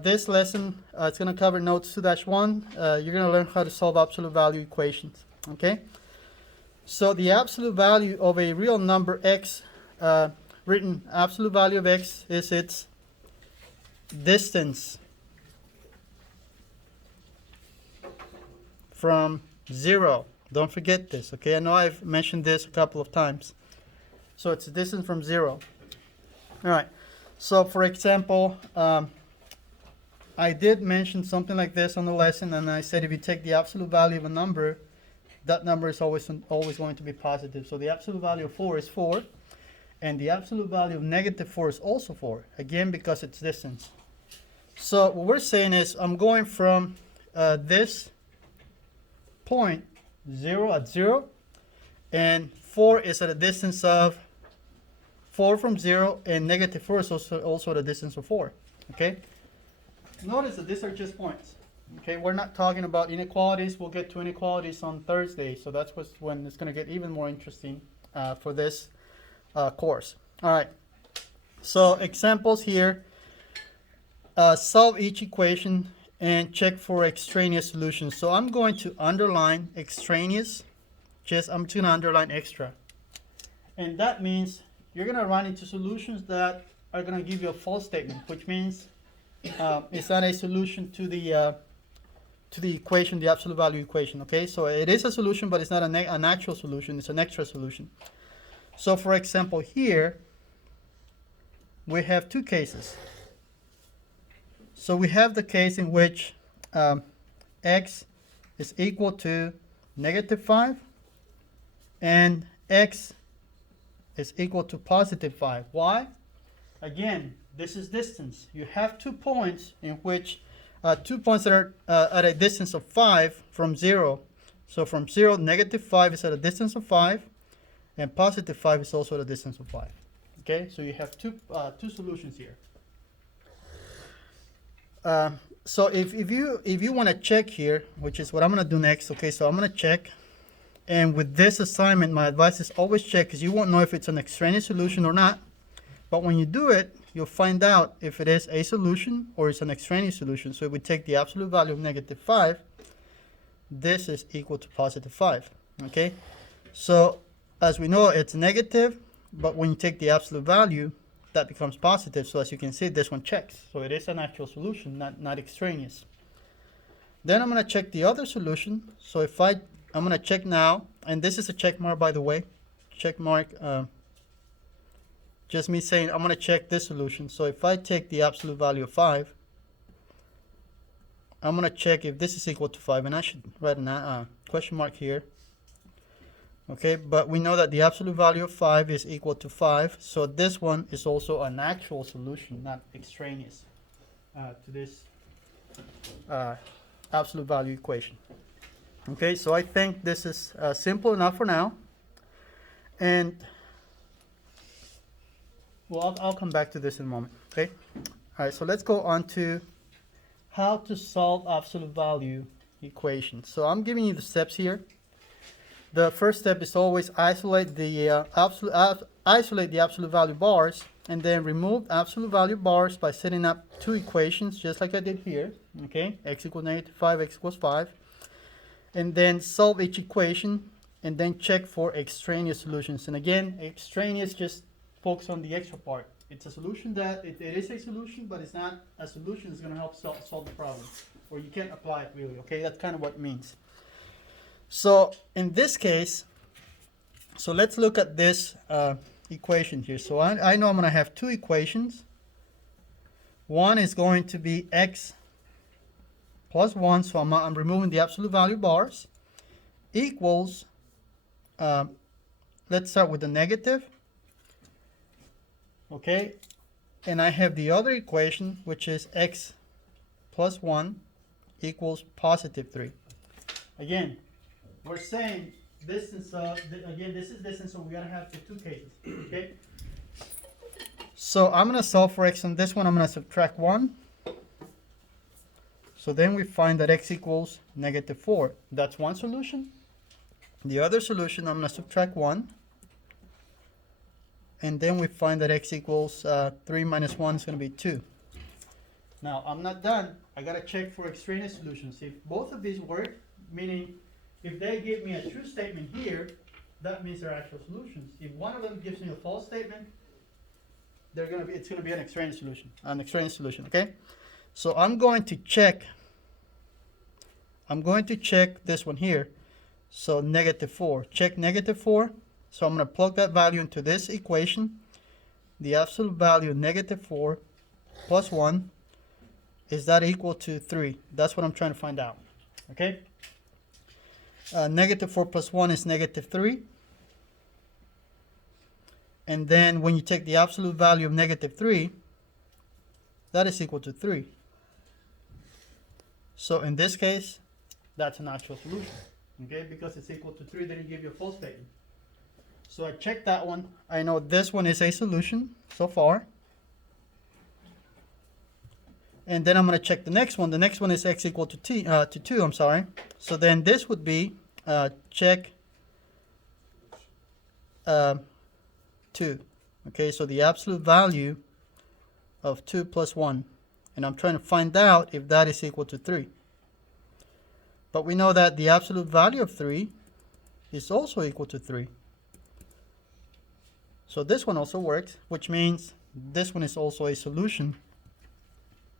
This lesson, it's going to cover notes 2-1. You're going to learn how to solve absolute value equations. Okay? So the absolute value of a real number x, written absolute value of x is its distance from 0. Don't forget this, okay? I know I've mentioned this a couple of times. So it's distance from 0. All right. So for example, I did mention something like this on the lesson, and I said if you take the absolute value of a number, that number is always going to be positive. So the absolute value of 4 is 4, and the absolute value of negative 4 is also 4, again because it's distance. So what we're saying is I'm going from this point 0 at 0, and 4 is at a distance of 4 from 0, and negative 4 is also at a distance of 4. Okay? Notice that these are just points. Okay, we're not talking about inequalities. We'll get to inequalities on Thursday, so that's when it's going to get even more interesting for this course. All right, so examples here. Solve each equation and check for extraneous solutions. So I'm going to underline extraneous. I'm just going to underline extra. And that means you're going to run into solutions that are going to give you a false statement, which means it's not a solution to the equation, the absolute value equation. Okay, so it is a solution, but it's not an actual solution. It's an extra solution. So for example, here we have two cases. So we have the case in which x is equal to -5 and x is equal to +5. Why? Again, this is distance. You have 2 points in which 2 points that are at a distance of 5 from 0. So from 0, -5 is at a distance of 5, and +5 is also at a distance of 5. Okay, so you have two solutions here. So if you want to check here, which is what I'm going to do next. Okay, so I'm going to check, and with this assignment, my advice is always check, because you won't know if it's an extraneous solution or not. But when you do it, you'll find out if it is a solution or it's an extraneous solution. So if we take the absolute value of -5, this is equal to +5. Okay, so as we know, it's negative, but when you take the absolute value, that becomes positive. So as you can see, this one checks. So it is an actual solution, not extraneous. Then I'm going to check the other solution. So if I'm going to check now, and this is a check mark, by the way. Check mark, just me saying I'm going to check this solution. So if I take the absolute value of 5, I'm going to check if this is equal to 5, and I should write a question mark here. Okay, but we know that the absolute value of 5 is equal to 5, so this one is also an actual solution, not extraneous to this absolute value equation. Okay, so I think this is simple enough for now, and well, I'll come back to this in a moment. Okay, all right, so let's go on to how to solve absolute value equations. So I'm giving you the steps here. The first step is always isolate the absolute value bars, and then remove absolute value bars by setting up two equations, just like I did here. Okay, x equals -5, x equals 5, and then solve each equation, and then check for extraneous solutions. And again, extraneous, just focus on the extra part. It's a solution that it is a solution, but it's not a solution that's going to help solve the problem, or you can't apply it really. Okay, that's kind of what it means. So in this case, so let's look at this equation here. So I know I'm going to have two equations. One is going to be x plus 1, so I'm removing the absolute value bars, equals, let's start with the negative. Okay, and I have the other equation, which is x plus 1 equals +3. Again, we're saying distance again, this is distance, so we gotta have the two cases. Okay, so I'm gonna solve for x on this one. I'm gonna subtract 1. So then we find that x equals -4. That's one solution. The other solution, I'm gonna subtract 1, and then we find that x equals 3 minus 1 is gonna be 2. Now, I'm not done. I gotta check for extraneous solutions. If both of these work, meaning if they give me a true statement here, that means they're actual solutions. If one of them gives me a false statement, it's gonna be an extraneous solution, okay? So I'm going to check this one here. So -4, check -4. So I'm gonna plug that value into this equation. The absolute value of -4 plus 1, is that equal to 3? That's what I'm trying to find out, okay? -4 plus 1 is -3. And then when you take the absolute value of -3, that is equal to 3. So in this case, that's an actual solution, okay? Because it's equal to 3, didn't give you a false statement. So I checked that one. I know this one is a solution so far. And then I'm going to check the next one. The next one is x equal to 2, I'm sorry. So then this would be check 2. Okay, so the absolute value of 2 plus 1. And I'm trying to find out if that is equal to 3. But we know that the absolute value of 3 is also equal to 3. So this one also works, which means this one is also a solution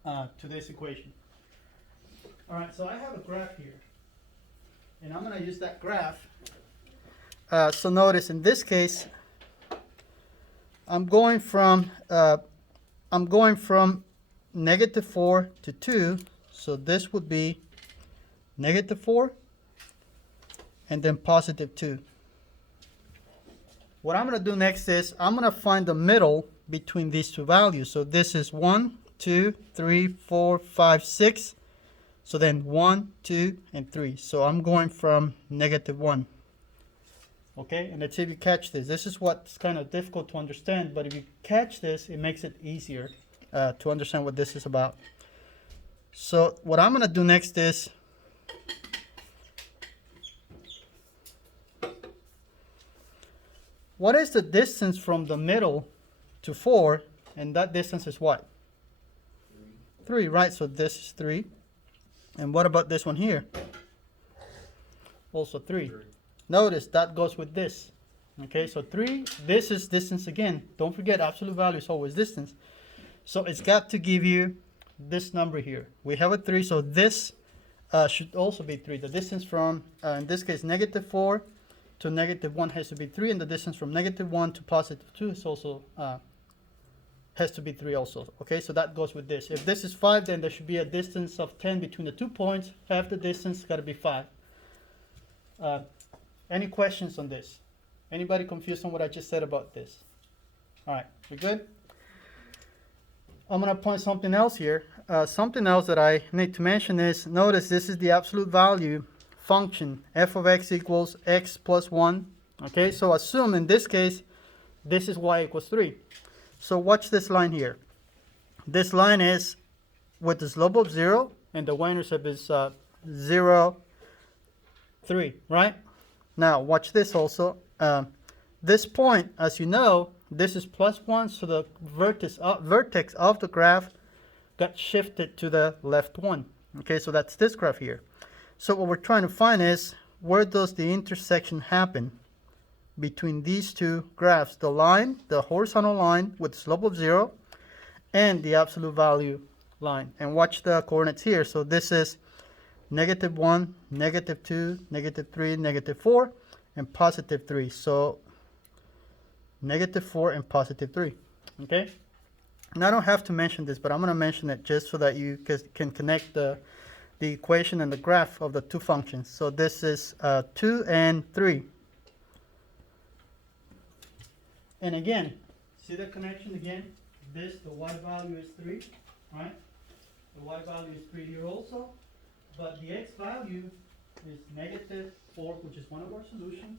to this equation. All right, so I have a graph here. And I'm going to use that graph. So notice in this case, I'm going from -4 to 2. So this would be -4 and then +2. What I'm going to do next is I'm going to find the middle between these two values. So this is 1, 2, 3, 4, 5, 6. So then 1, 2, and 3. So I'm going from -1. Okay, and let's see if you catch this. This is what's kind of difficult to understand, but if you catch this, it makes it easier to understand what this is about. So what I'm going to do next is what is the distance from the middle to 4? And that distance is what? 3, right? So this is 3. And what about this one here? Also 3. Notice that goes with this. Okay, so 3, this is distance again. Don't forget, absolute value is always distance. So it's got to give you this number here. We have a 3, so this should also be 3. The distance from, in this case, -4 to -1 has to be 3, and the distance from -1 to +2 is also has to be 3 also. Okay, so that goes with this. If this is 5, then there should be a distance of 10 between the 2 points. Half the distance got to be 5. Any questions on this? Anybody confused on what I just said about this? All right, we good? I'm going to point something else here. Something else that I need to mention is, notice this is the absolute value function. F of x equals x plus 1. Okay, so assume in this case, this is y equals 3. So watch this line here. This line is with the slope of 0, and the y-intercept is 0, 3, right? Now watch this also. This point, as you know, this is +1, so the vertex of the graph got shifted to the left one. Okay, so that's this graph here. So what we're trying to find is, where does the intersection happen between these two graphs? The line, the horizontal line with slope of 0, and the absolute value line. And watch the coordinates here. So this is -1, -2, -3, -4, and +3. So -4 and +3. Okay? And I don't have to mention this, but I'm going to mention it just so that you can connect the equation and the graph of the two functions. So this is 2 and 3. And again, see the connection again? This, the y value is 3, right? The y value is 3 here also. But the x value is -4, which is one of our solutions.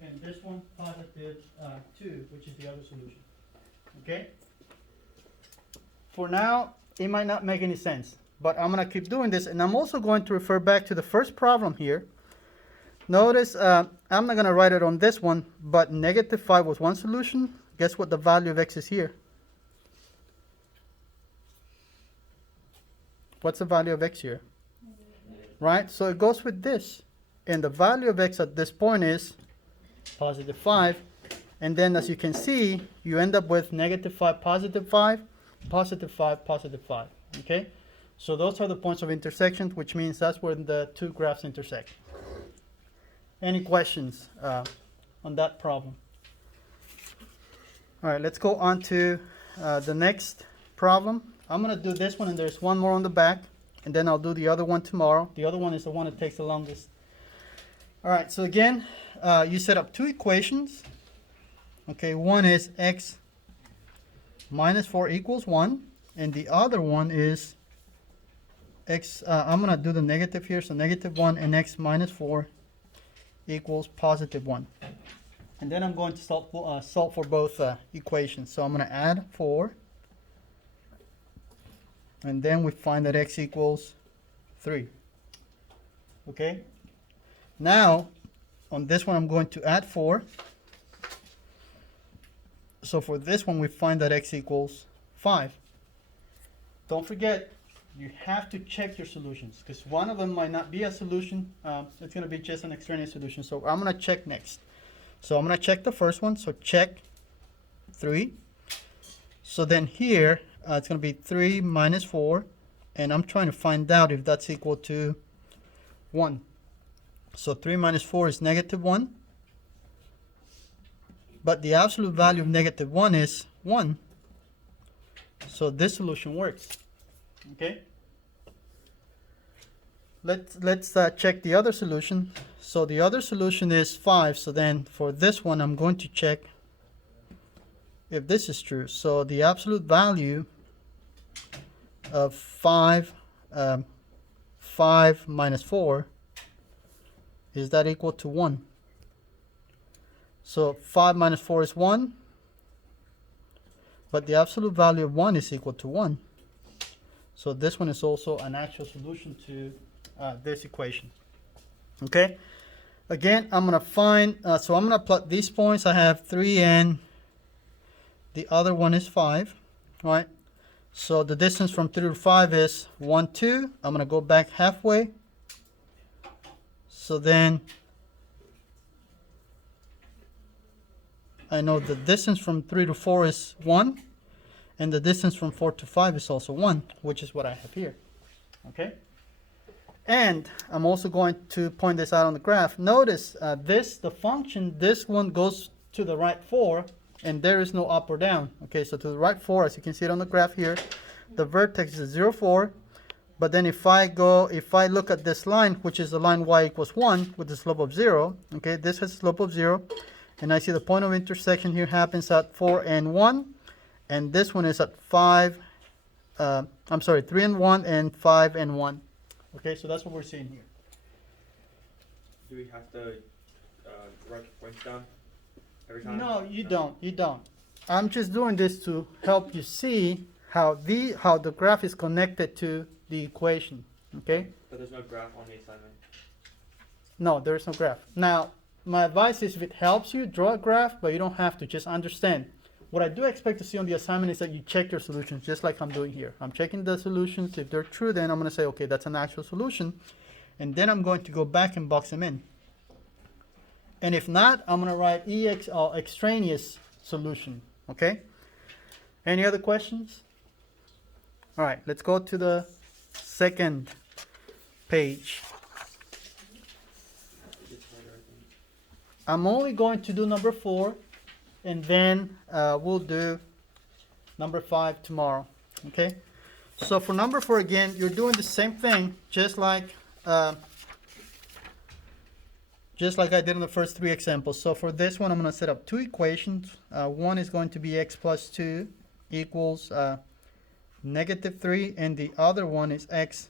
And this one, +2, which is the other solution. Okay? For now, it might not make any sense, but I'm going to keep doing this, and I'm also going to refer back to the first problem here. Notice, I'm not going to write it on this one, but -5 was one solution. Guess what the value of x is here? What's the value of x here? Right? So it goes with this. And the value of x at this point is positive 5. And then as you can see, you end up with negative 5, positive 5, positive 5, positive 5. Okay? So those are the points of intersection, which means that's where the two graphs intersect. Any questions on that problem? All right, let's go on to the next problem. I'm going to do this one, and there's one more on the back, and then I'll do the other one tomorrow. The other one is the one that takes the longest. All right, so again, you set up two equations. Okay, one is x minus 4 equals 1, and the other one is x, I'm going to do the negative here, so negative 1 and x minus 4 equals positive 1. And then I'm going to solve for both equations. So I'm going to add 4. And then we find that x equals 3. Okay? Now, on this one, I'm going to add 4. So for this one, we find that x equals 5. Don't forget, you have to check your solutions, because one of them might not be a solution. It's going to be just an extraneous solution. So I'm going to check next. So I'm going to check the first one. So check 3. So then here, it's going to be 3 minus 4. And I'm trying to find out if that's equal to 1. So 3 minus 4 is negative 1. But the absolute value of negative 1 is 1. So this solution works. Okay? Let's check the other solution. So the other solution is 5. So then for this one, I'm going to check if this is true. So the absolute value of 5 minus 4, is that equal to 1? So 5 minus 4 is 1. But the absolute value of 1 is equal to 1. So this one is also an actual solution to this equation. Okay? Again, I'm going to find, so I'm going to plot these points. I have 3 and the other one is 5. Right? So the distance from 3 to 5 is 1, 2. I'm going to go back halfway. So then I know the distance from 3 to 4 is 1. And the distance from 4 to 5 is also 1, which is what I have here. Okay? And I'm also going to point this out on the graph. Notice the function, this one goes to the right 4, and there is no up or down. Okay, so to the right 4, as you can see it on the graph here, the vertex is 0, 4. But then if I look at this line, which is the line y equals 1 with the slope of 0, okay, this has a slope of 0. And I see the point of intersection here happens at 4 and 1. And this one is at 5, 3 and 1 and 5 and 1. Okay, so that's what we're seeing here. Do we have to write the points down every time? No, you don't. I'm just doing this to help you see how the graph is connected to the equation. Okay? But there's no graph on the assignment. No, there is no graph. Now, my advice is if it helps you, draw a graph, but you don't have to. Just understand. What I do expect to see on the assignment is that you check your solutions, just like I'm doing here. I'm checking the solutions. If they're true, then I'm going to say, okay, that's an actual solution. And then I'm going to go back and box them in. And if not, I'm going to write extraneous solution. Okay? Any other questions? All right, let's go to the second page. I'm only going to do number 4. And then we'll do number 5 tomorrow. Okay? So for number 4 again, you're doing the same thing, just like I did in the first 3 examples. So for this one, I'm going to set up 2 equations. One is going to be x plus 2 equals negative 3, and the other one is x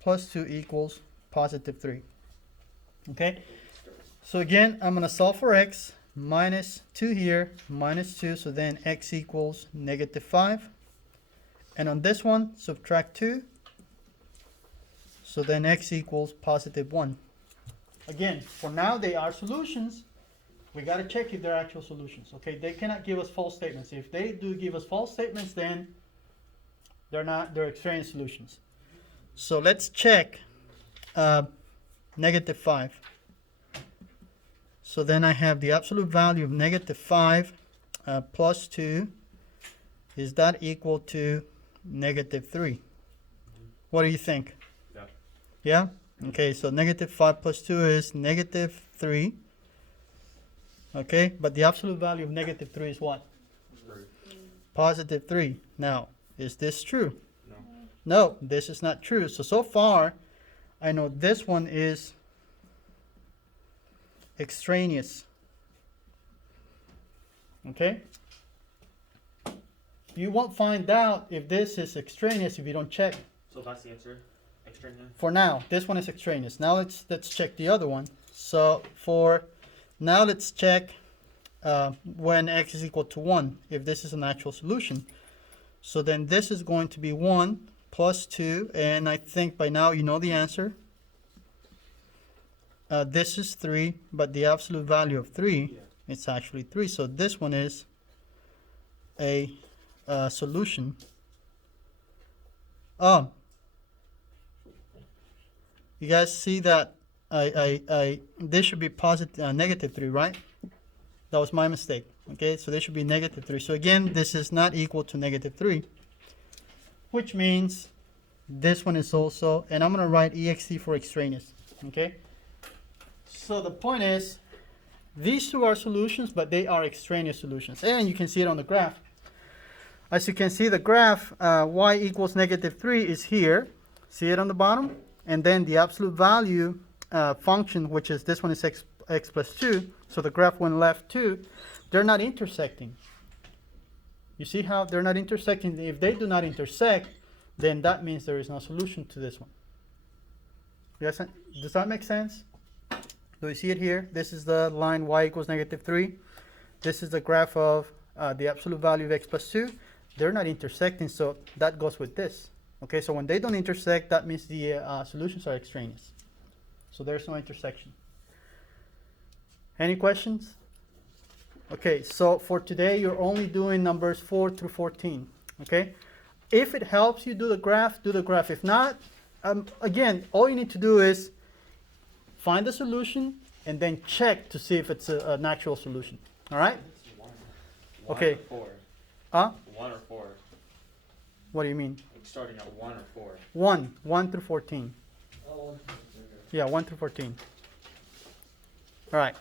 plus 2 equals positive 3. Okay? So again, I'm going to solve for x. Minus 2 here, minus 2, so then x equals negative 5. And on this one, subtract 2, so then x equals positive 1. Again, for now they are solutions. We got to check if they're actual solutions. Okay, they cannot give us false statements. If they do give us false statements, then they're extraneous solutions. So let's check negative 5. So then I have the absolute value of negative 5 plus 2. Is that equal to negative 3? What do you think? Yeah. Yeah? Okay, so negative 5 plus 2 is negative 3. Okay, but the absolute value of negative 3 is what? 3. Positive 3. Now, is this true? No. No, this is not true. So far, I know this one is extraneous. Okay? You won't find out if this is extraneous if you don't check. So that's the answer. Extraneous. For now, this one is extraneous. Now let's check the other one. So for now, let's check when x is equal to 1, if this is an actual solution. So then this is going to be 1 plus 2, and I think by now you know the answer. This is 3, but the absolute value of 3, Yeah. it's actually 3. So this one is a solution. Oh, you guys see that this should be positive, negative 3, right? That was my mistake. Okay, so this should be negative 3. So again, this is not equal to negative 3, which means this one is also, and I'm going to write ext for extraneous. Okay, so the point is, these two are solutions, but they are extraneous solutions, and you can see it on the graph. As you can see, the graph y equals negative 3 is here. See it on the bottom? And then the absolute value function, which is this one is x plus 2. So the graph went left 2. They're not intersecting. You see how they're not intersecting? If they do not intersect, then that means there is no solution to this one. Yes, does that make sense? Do you see it here? This is the line y equals negative 3. This is the graph of the absolute value of x plus 2. They're not intersecting, so that goes with this. Okay, so when they don't intersect, that means the solutions are extraneous. So there's no intersection. Any questions? Okay, so for today, you're only doing numbers 4 through 14. Okay, if it helps you do the graph, do the graph. If not, again, all you need to do is find the solution and then check to see if it's an actual solution. All right? Okay. Or 4. Huh? 1 or 4. What do you mean? Like starting at 1 or 4. 1 through 14. Yeah, 1 through 14. All right.